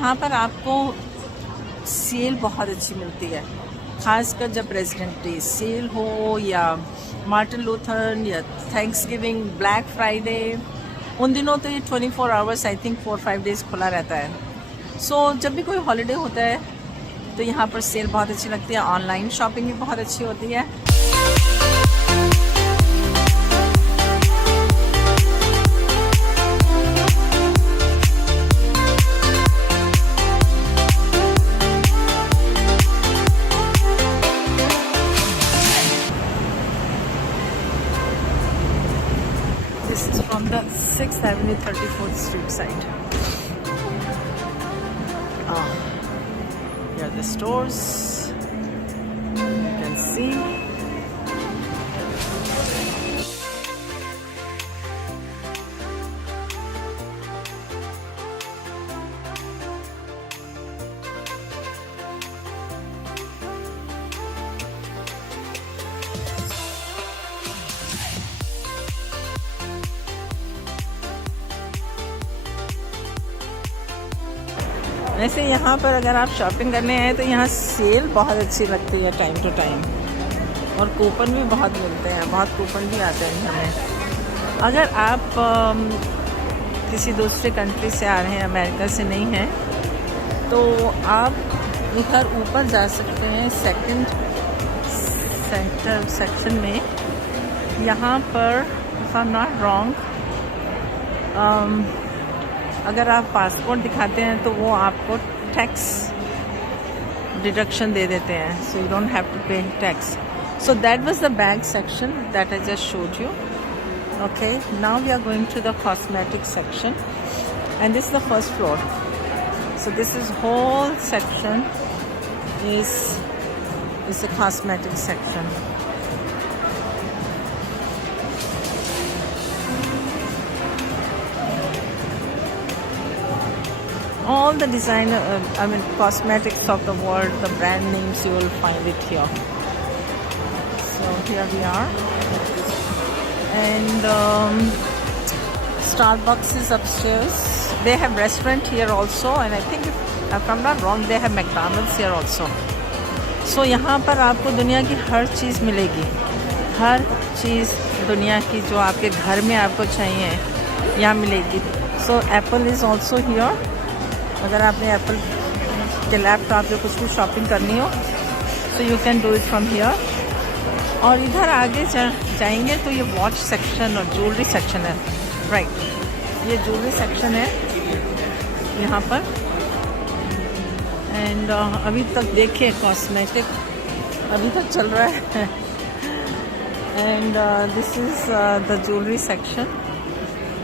यहाँ पर आपको सेल बहुत अच्छी मिलती है, खासकर जब प्रेसिडेंट डे सेल हो या मार्टिन लूथर या थैंक्सगिविंग, ब्लैक फ्राइडे, उन दिनों तो ये 24 आवर्स आई थिंक 4-5 डेज़ खुला रहता है। सो जब भी कोई हॉलीडे होता है तो यहाँ पर सेल बहुत अच्छी लगती है। ऑनलाइन शॉपिंग भी बहुत अच्छी होती है। This is from the 6th Avenue 34th Street side. Here are the stores. You can see. वैसे यहाँ पर अगर आप शॉपिंग करने आए तो यहाँ सेल बहुत अच्छी लगती है टाइम टू टाइम, और कूपन भी बहुत मिलते हैं, बहुत कूपन भी आते हैं हमें। अगर आप किसी दूसरे कंट्री से आ रहे हैं, अमेरिका से नहीं हैं, तो आप इधर ऊपर जा सकते हैं सेकंड सेक्शन में। यहाँ पर if I am not wrong, अगर आप पासपोर्ट दिखाते हैं तो वो आपको टैक्स डिडक्शन दे देते हैं, so you don't have to pay tax. So that was the bag section that I just showed you. Okay, now we are going to the cosmetic section and this is the first floor. So this is whole section is the cosmetic section. All the designer, cosmetics of the world, the brand names, you will find it here. So here we are, and Starbucks is upstairs. They have restaurant here also, and I think if I'm not wrong, they have McDonald's here also. So यहाँ पर आपको दुनिया की हर चीज़ मिलेगी, हर चीज़ दुनिया की जो आपके घर में आपको चाहिए यहाँ मिलेगी। So Apple is also here. अगर आपने एप्पल के लैपटॉप पे कुछ भी शॉपिंग करनी हो तो you can do it from here. और इधर आगे जाएंगे तो ये वॉच सेक्शन और ज्वेलरी सेक्शन है। राइट, ये ज्वेलरी सेक्शन है यहाँ पर। एंड अभी तक देखिए कॉस्मेटिक अभी तक चल रहा है। And this is the jewellery section,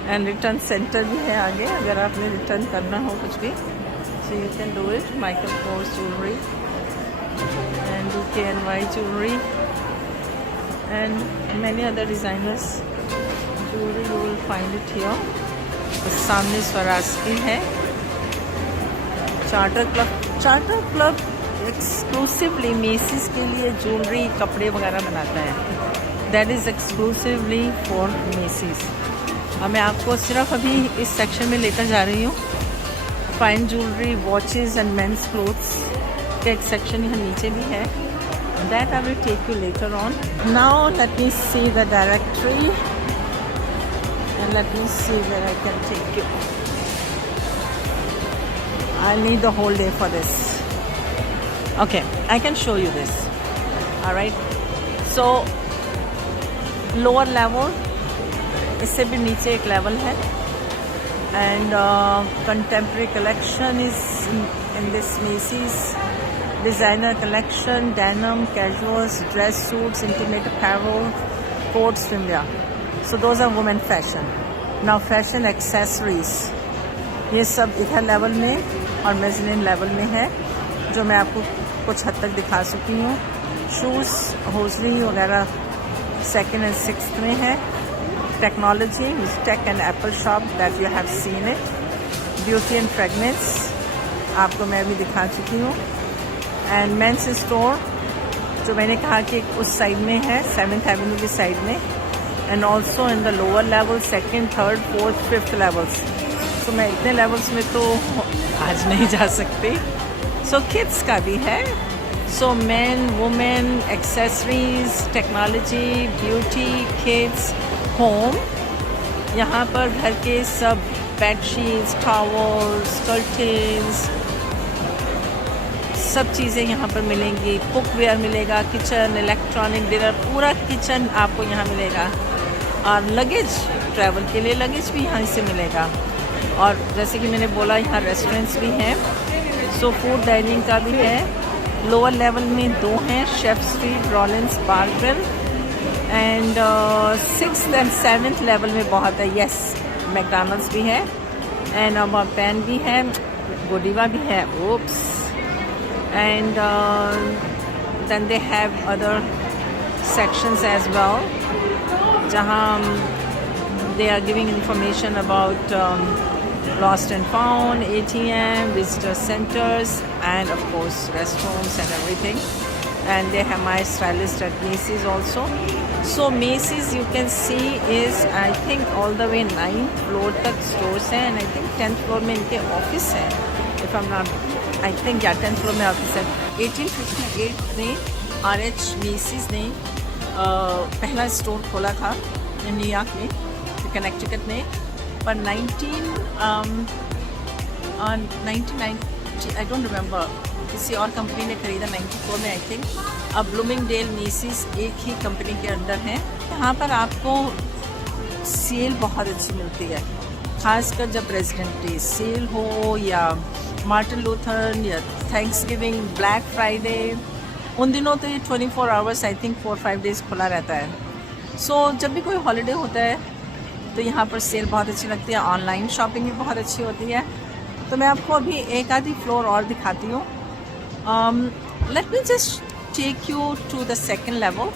and return centre भी है आगे अगर आपने रिटर्न करना हो कुछ भी, so you can do it. Michael Kors jewellery and DKNY jewellery and many other designers jewellery you will find it here. तो सामने स्वराजकी है। चार्टर क्लब एक्सक्लूसिवली मेसिस के लिए ज्वेलरी, कपड़े वगैरह बनाता है। That is exclusively for Macy's. मैं आपको सिर्फ अभी इस सेक्शन में लेकर जा रही हूँ। Fine jewellery, watches and men's clothes का एक सेक्शन यहाँ नीचे भी है। That I will take you later on. Now let me see the directory and let me see where I can take you. I need the whole day for this. Okay, I can show you this. Alright, so lower level, इससे भी नीचे एक level है। And contemporary collection is in this Macy's. Designer collection, denim, casuals, dress suits, intimate apparel, coat, swimwear. So those are women fashion. Now fashion accessories, ये सब इधर level में और मेज़नीन लेवल में है, जो मैं आपको कुछ हद तक दिखा चुकी हूँ। शूज़, होजरी वगैरह सेकेंड एंड सिक्स्थ में है। Technology, Tech and Apple shop that you have seen it. Beauty and fragrance आपको मैं अभी दिखा चुकी हूँ। एंड मेंस स्टोर जो मैंने कहा कि उस साइड में है, 7th एवेन्यू की साइड में, and also in the lower level, 2nd, 3rd, 4th, 5th levels. So मैं इतने लेवल्स में तो आज नहीं जा सकती। सो किड्स का भी है, so main women accessories, technology, beauty, kids, home. यहाँ पर घर के सब बेडशीट्स, टॉवल्स, कर्टेन्स, सब चीज़ें यहाँ पर मिलेंगी। कुकवेयर मिलेगा, किचन, इलेक्ट्रॉनिक, डिनर, पूरा किचन आपको यहाँ मिलेगा। और लगेज, ट्रैवल के लिए लगेज भी यहाँ से मिलेगा। और जैसे कि मैंने बोला यहाँ रेस्टोरेंट्स भी हैं, सो फूड डाइनिंग का भी है। लोअर लेवल में 2 हैं, chef street, Rollins, bar grill, and 6th and 7th level में बहुत है। यस, मैकडॉनल्ड्स भी है, एंड पैन भी है, गोडीवा भी है, oops, and then they have other sections as well जहाँ they are giving information about lost and found, ATM, visitor centers, and of course restrooms and everything. And they have my stylist at Macy's also. So Macy's you can see is I think all the way 9th floor तक stores हैं, and I think 10th floor में इनके office है, if I'm not, I think yeah 10th floor में office है। 1858 में RH Macy's ने पहला स्टोर खोला था न्यूयॉर्क में, कनेक्टिकट में, पर 1990 आई डोंट रिमेंबर किसी और कंपनी ने ख़रीदा 94 में आई थिंक। अब ब्लूमिंगडेल मेसीज एक ही कंपनी के अंडर हैं। यहाँ पर आपको सेल बहुत अच्छी मिलती है, खासकर जब प्रेसिडेंट डे सेल हो या मार्टिन लूथर या थैंक्सगिविंग, ब्लैक फ्राइडे, उन दिनों तो ये 24 आवर्स आई थिंक 4-5 डेज़ खुला रहता है। सो जब भी कोई हॉलीडे होता है तो यहाँ पर सेल बहुत अच्छी लगती है। ऑनलाइन शॉपिंग भी बहुत अच्छी होती है। तो मैं आपको अभी एक आधी फ्लोर और दिखाती हूँ। Let me just take you to the second level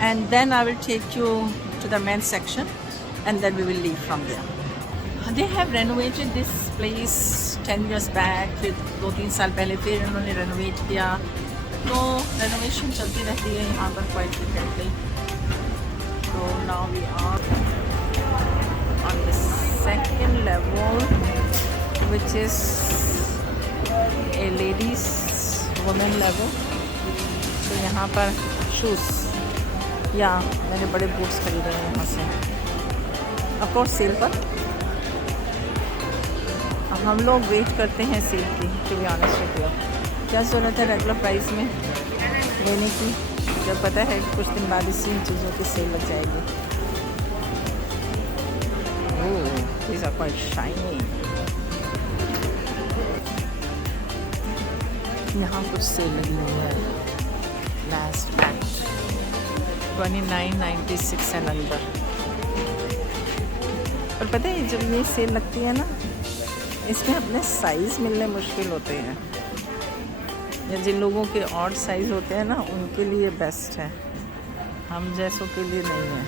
and then I will take you to the men section and then we will leave from there. They have renovated this place 10 years back, फिर 2-3 साल पहले फिर उन्होंने renovate किया, तो renovation चलती रहती है यहाँ पर क्वाइट फ्रिक्वेंटली। तो now we are on the second level which is a ladies women level। तो यहाँ पर शूज़ या मैंने बड़े बूट्स खरीदे हैं यहाँ से, ऑफ कोर्स सेल पर। हम लोग वेट करते हैं सेल की, to be honest with you. क्या ज़रूरत है रेगुलर प्राइस में लेने की, जब पता है कुछ दिन बाद इसी चीज़ों की सेल लग जाएगी। These are quite shiny। यहाँ कुछ सेल लगी हुई है, लास्ट पैक्ट 29.96 एंड अंडर। और पता है जब ये सेल लगती है ना, इसमें अपने साइज़ मिलने मुश्किल होते हैं, या जिन लोगों के ऑड साइज़ होते हैं ना उनके लिए बेस्ट है, हम जैसों के लिए नहीं है।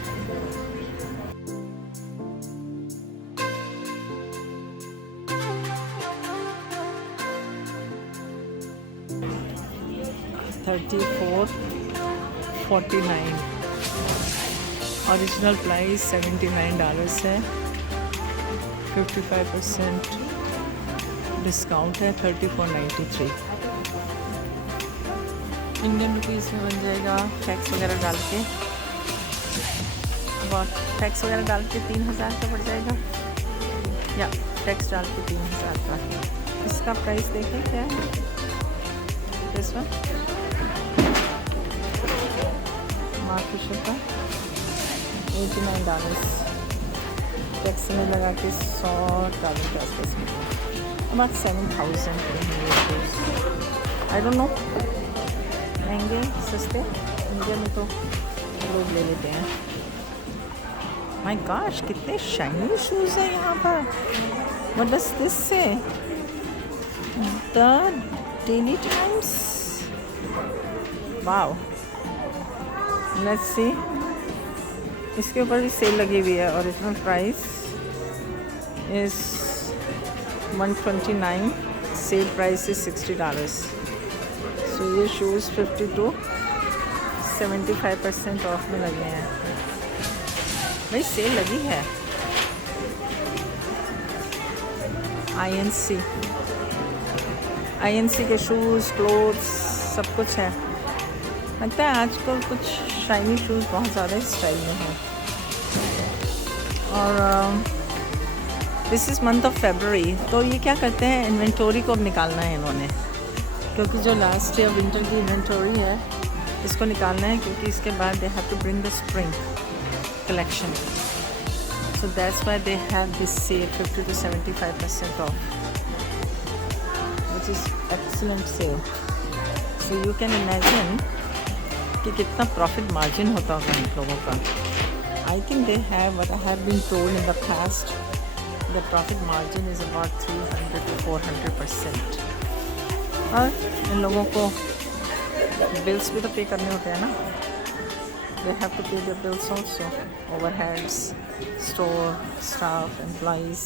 $34.49 ओरिजिनल प्राइस $79 है, 55% डिस्काउंट है, $34.93 इंडियन रुपीज़ में बन जाएगा। टैक्स वगैरह डाल के, टैक्स वगैरह डाल के 3000 का पड़ जाएगा, या टैक्स डाल के 3000 का। इसका प्राइस देखें क्या है, दिस वन मार्केट का $89, टैक्स में लगा के $100 के आसपास में, अबाउट 7000। आई डोंट नो, महंगे सस्ते, इंडिया में तो लोग ले लेते हैं। माय गॉश, कितने शाइनी शूज़ हैं यहाँ पर। व्हाट डज दिस से, the daily times, wow, let's see. इसके ऊपर भी सेल लगी हुई है। Original price is 129, sale price is $60। सो ये शूज़ 50 to 75% ऑफ में लगे हैं। भाई सेल लगी है। INC के शूज़, क्लोथ्स सब कुछ है। लगता है आजकल कुछ शाइनी शूज़ बहुत ज़्यादा स्टाइल में हैं। और this is month of February, तो ये क्या करते हैं, इन्वेंटोरी को अब निकालना है इन्होंने, क्योंकि जो लास्ट ईयर विंटर की इन्वेंटोरी है इसको निकालना है, क्योंकि इसके बाद they have to bring the spring collection. So that's why they have this sale 50 to 75% off, which is excellent sale. So you can imagine कि कितना profit margin होता होगा इन लोगों का. I think they have, what I have been told in the past, the profit margin is about 300 to 400%. और इन लोगों को bills भी तो pay करने होते हैं ना. They have to pay their bills also, overheads, store, staff, employees.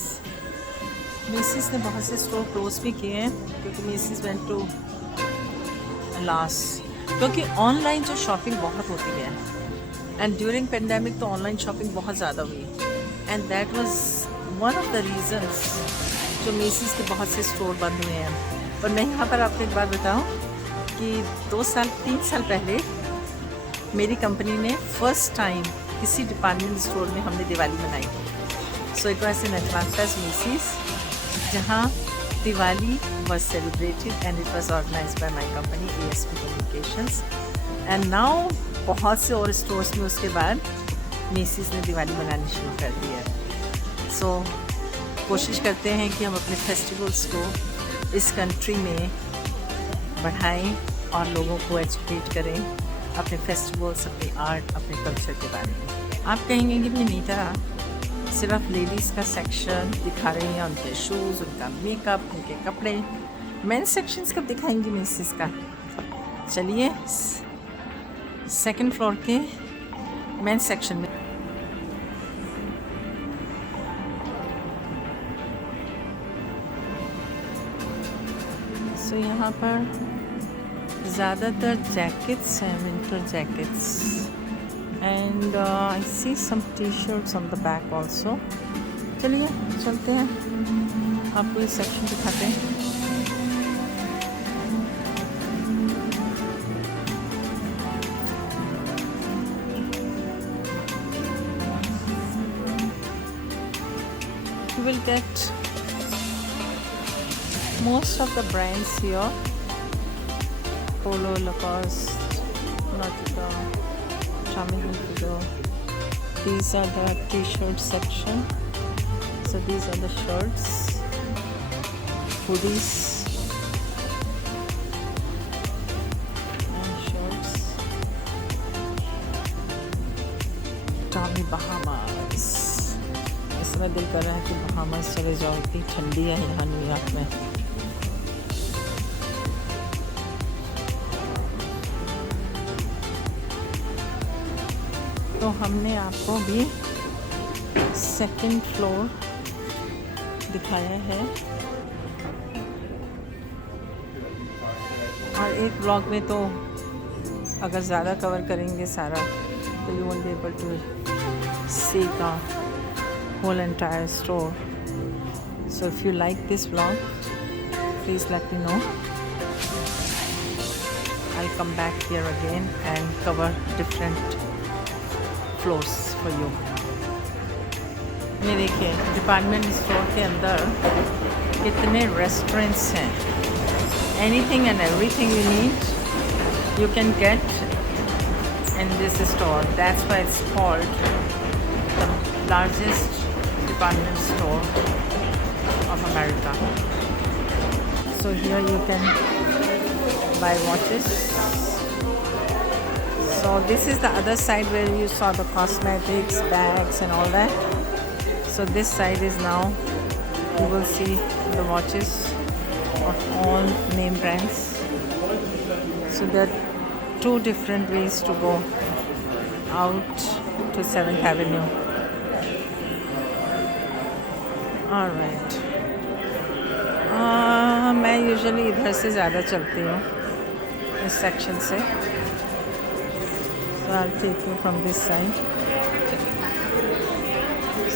Macy's ने बहुत से स्टोर क्लोज भी किए हैं, क्योंकि Macy's went to loss, क्योंकि ऑनलाइन जो शॉपिंग बहुत होती है, एंड ड्यूरिंग पेंडेमिक तो ऑनलाइन शॉपिंग बहुत ज़्यादा हुई, and that was one of the reasons जो Macy's के बहुत से स्टोर बंद हुए हैं। पर मैं यहाँ पर आपको एक बात बताऊँ कि 3 साल पहले मेरी कंपनी ने फर्स्ट टाइम किसी डिपार्टमेंट स्टोर में हमने दिवाली मनाई। So it was in Atlanta's Macy's, जहाँ Diwali was celebrated and it was organised by my company ASP communications. And now बहुत से और स्टोर्स में उसके बाद Macy's ने दिवाली मनानी शुरू कर दी है। सो कोशिश करते हैं कि हम अपने फेस्टिवल्स को इस कंट्री में बढ़ाएं और लोगों को एजुकेट करें अपने फेस्टिवल्स, अपनी आर्ट, अपने कल्चर के बारे में। आप कहेंगे कि भाई नीता सिर्फ लेडीज़ का सेक्शन दिखा रही हैं, उनके शूज़, उनका मेकअप, उनके कपड़े, मेंस सेक्शंस कब दिखाएंगी Macy's का? चलिए सेकंड फ्लोर के मेंस सेक्शन में। सो यहाँ पर ज़्यादातर जैकेट्स हैं, winter jackets, and I see some t-shirts on the back also. चलिए चलते हैं, आपको ये सेक्शन दिखाते हैं। You will get most of the brands here. Polo, Lacoste, Nautica, Tommy Hilfiger. These are the t-shirt section. So these are the shirts, hoodies, and shirts. Tommy Bahamas. इसमें दिल कर रहा है कि बहामास चले जाओ, इतनी ठंडी है यहाँ न्यूयॉर्क में। तो हमने आपको भी सेकंड फ्लोर दिखाया है, और एक ब्लॉग में तो अगर ज़्यादा कवर करेंगे सारा तो you won't be able to see the whole entire store. So if you like this blog, please let me know. I'll come back here again and cover different floors for you. ये देखिए department store के अंदर कितने restaurants हैं। Anything and everything you need you can get in this store. That's why it's called the largest department store of America. So here you can bye watches. So this is the other side where you saw the cosmetics, bags and all that. So this side is now, you will see the watches of all name brands. So there are 2 different ways to go out to 7th Avenue. All right. मैं usually इधर से ज़्यादा चलती हूँ, इस section से। So I'll take you from this side.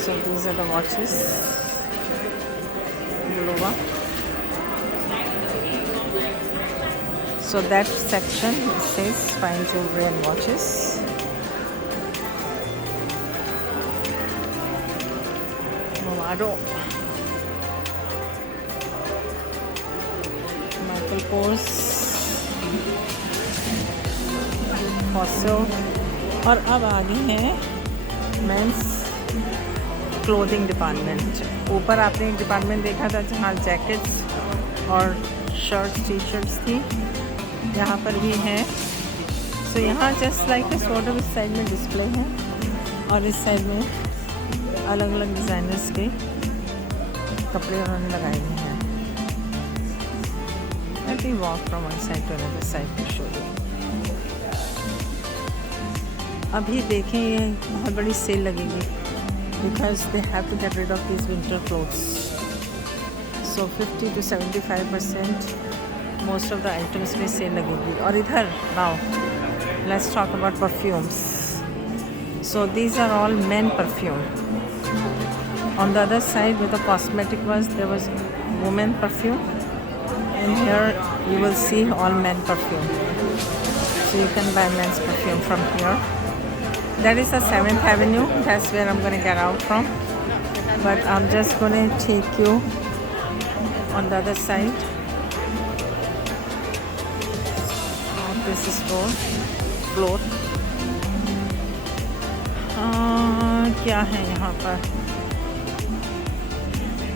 So these are the watches. pullover. So that section says fine jewelry and watches. Movado, Michael Kors, Fossil. और अब आगे हैं मेंस क्लोथिंग डिपार्टमेंट. ऊपर आपने एक डिपार्टमेंट देखा था जहाँ जैकेट्स और शर्ट्स टी शर्ट्स थी. यहाँ पर भी है. सो यहाँ just like a sort of इस साइड में डिस्प्ले है और इस साइड में अलग अलग डिज़ाइनर्स के कपड़े उन्होंने लगाए हुए हैं. Let me walk from one side to another side to show you. अभी देखें ये बहुत बड़ी सेल लगेगी because they have to get rid of these winter clothes. So 50 to 75% most of the items में सेल लगेगी. और इधर now let's talk about perfumes. So these are all men perfume. On the other side where the cosmetic was, there was women perfume. And here you will see all men perfume. So you can buy men's perfume from here. That is the 7th Avenue. That's where I'm going to get out from. But I'm just going to take you on the other side. This is floor. क्या है यहाँ पर?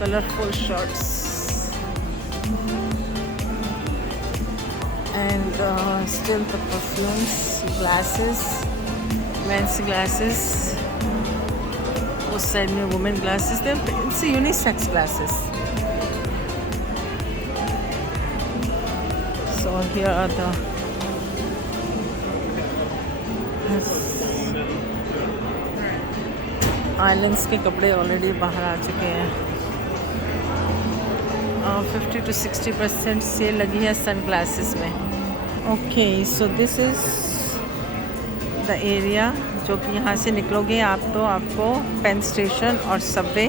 Colorful shirts. And still the perfumes, glasses. Men's glasses. उस side में women glasses. It's unisex glasses. So here are the islands के कपड़े already बाहर आ चुके हैं. 50 to 60% सेल लगी है सन ग्लासेस में. Okay, so this is the area. जो कि यहाँ से निकलोगे आप तो आपको पेन स्टेशन और सबवे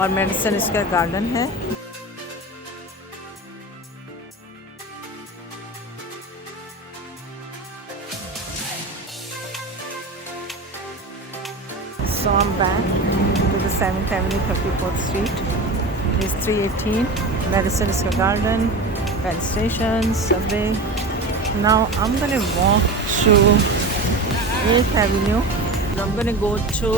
और मेडिसन स्क्वायर गार्डन है. So I'm back to the 7th Avenue, 34th Street. It's 318 Madison Square Garden, Penn Station, Subway. Now I'm going to walk to 8th Avenue. I'm going to go to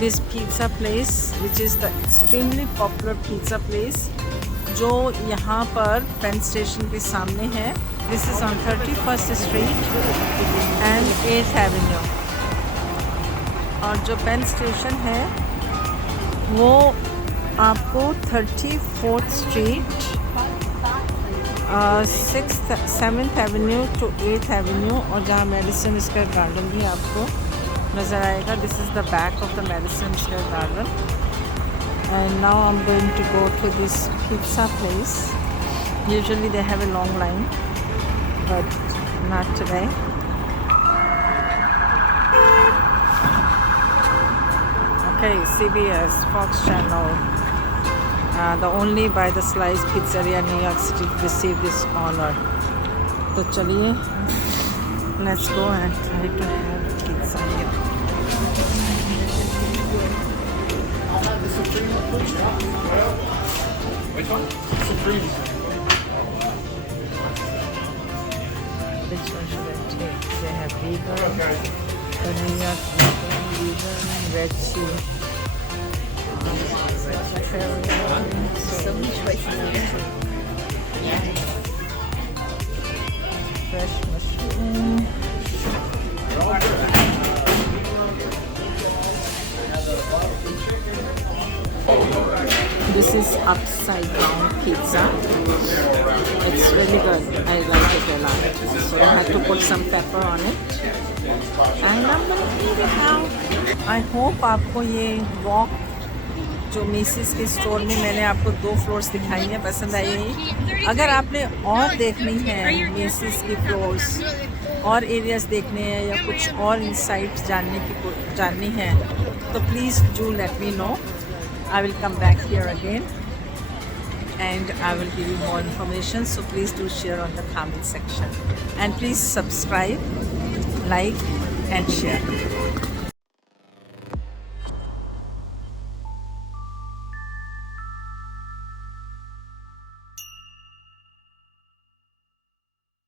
this pizza place, which is the extremely popular pizza place, जो यहाँ पर Penn Station के सामने है. This is on 31st Street and 8th Avenue. और जो pen station है वो आपको 34th street 7th Avenue to 8th Avenue और जहाँ मेडिसन स्क्वायर गार्डन भी आपको नज़र आएगा. This is the back of the Madison Square Garden. And now I am going to go to this pizza place. Usually they have a long line but not today. Okay, CBS, Fox Channel, the only by the slice pizzeria in New York City to receive this honor. So, chaliye, let's go and try to have pizza here. Which one? Supreme. Which one should I take? They have vegan, the New York vegan, red cheese. So many choices again. Fresh mushroom. This is upside down pizza. It's really good. I like it a lot. So I had to put some pepper on it. And I'm gonna eat it now. I hope आपको ये walk जो मेसिस के store में मैंने आपको 2 floors दिखाई हैं पसंद आई हैं. अगर आपने और देखनी है मेसिस की फ्लोर्स और एरियाज देखने हैं या कुछ और इंसाइट जाननी है तो please do let me no. I will come back here again. and I will give you more information. So please do share on the comment section, and please subscribe, like, and share.